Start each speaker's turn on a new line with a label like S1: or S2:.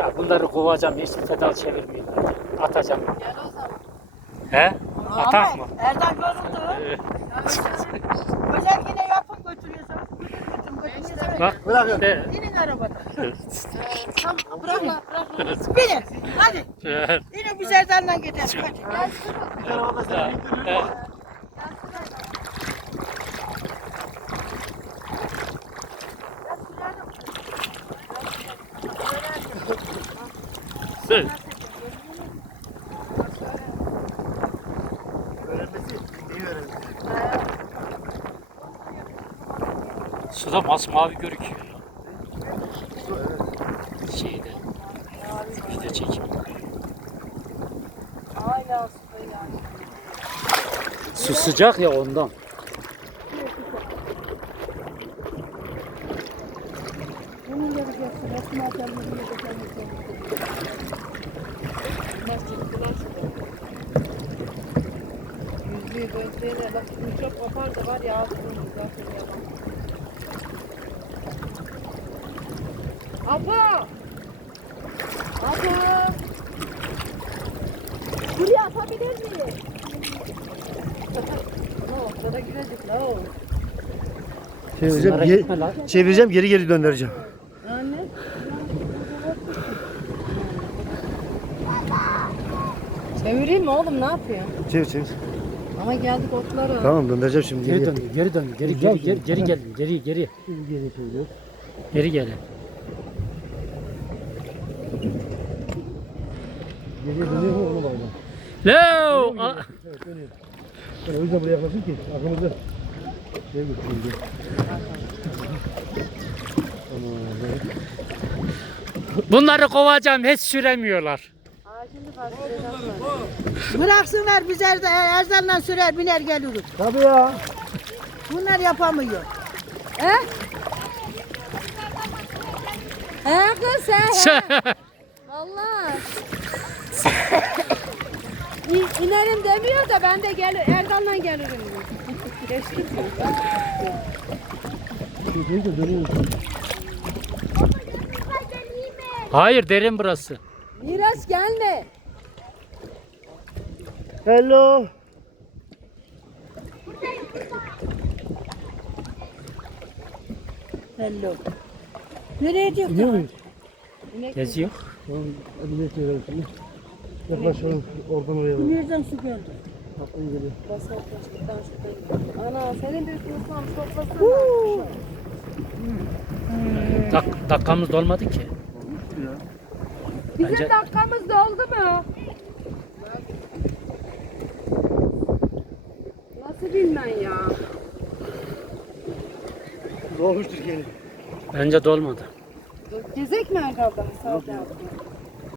S1: Ya bunları kovacağım, hiç pedal çevirmiyorlar. Atacağım.
S2: Gel o zaman.
S1: He? Atak mı?
S3: Erdal yoruldu. Güzel yine yapıp götürüyorsunuz. Götürün.
S1: Bak.
S4: Bırakın.
S1: İşte.
S3: İnin arabadan.
S2: Tamam bırakma bırakma.
S3: Binin. Hadi. İnin biz Erdal'dan gidelim. Hadi.
S4: Bir tane valla sen bindirin. Öğrenmesi neyi öğrenmesi?
S1: Suda masmavi görüküyor.
S4: Su evet.
S1: Şeyde. Bir de çekim.
S2: Hala suda yani.
S1: Su sıcak ya ondan.
S3: Bunun da bir geçsin. Resmi atalım.
S2: Yüzüğü gözlerine bak mikrop kopar da var ya ağzını zaten yalan. Abla! Abla! Buraya atabilir miyim? No, bana girecek la o.
S1: Bunlara gitme lan.
S4: Çevireceğim geri geri döndüreceğim.
S2: Anne. Çevireyim mi oğlum ne yapıyorsun?
S4: Çevir çevir.
S2: Ama geldik otlara.
S4: Tamam döndüreceğim şimdi
S1: Geri
S4: geriye.
S1: dön, geri dön, geri
S4: Güzel,
S1: geri geri geri gelin, geri geri
S4: Geri çeviriyor.
S1: geri gelin.
S4: Geriye dönüyor mu onu bağlı.
S1: No!
S4: Evet dönüyor. Ben o yüzden buraya yaklaştım ki arkamızda şey götürüyor. Tamam. Evet.
S1: Bunları kovacağım, hiç süremiyorlar.
S2: Aa şimdi başlayacağım.
S3: Bıraksınlar biz Erdal'dan sürer biner geliriz.
S4: Tabii ya.
S3: Bunlar yapamıyor.
S2: He? He kız he. Vallahi. İnerim demiyor da ben de Erdal'la gelirim. Geçtik mi?
S4: Şöyle dönüyor.
S1: Hayır, derin burası.
S2: Miraç gelme.
S4: Hello.
S3: Hello. Nereye gidiyor?
S4: İniyor muyuz?
S1: Geziyor.
S4: Tamam. Hadi ne çevirelim şimdi. Yaklaşalım oradan oraya.
S3: Nereden su geldi?
S4: Kaptan geliyor.
S2: Ana senin bir kursan toplasana.
S1: Dakikamız dolmadı ki.
S2: Bizim
S1: Bence-
S2: dakikamız doldu mu? Nasıl bilmem ya?
S4: Doğmuş Türkiye'nin.
S1: Bence dolmadı.
S2: Gezek mi Erdal'da? Sağ ol.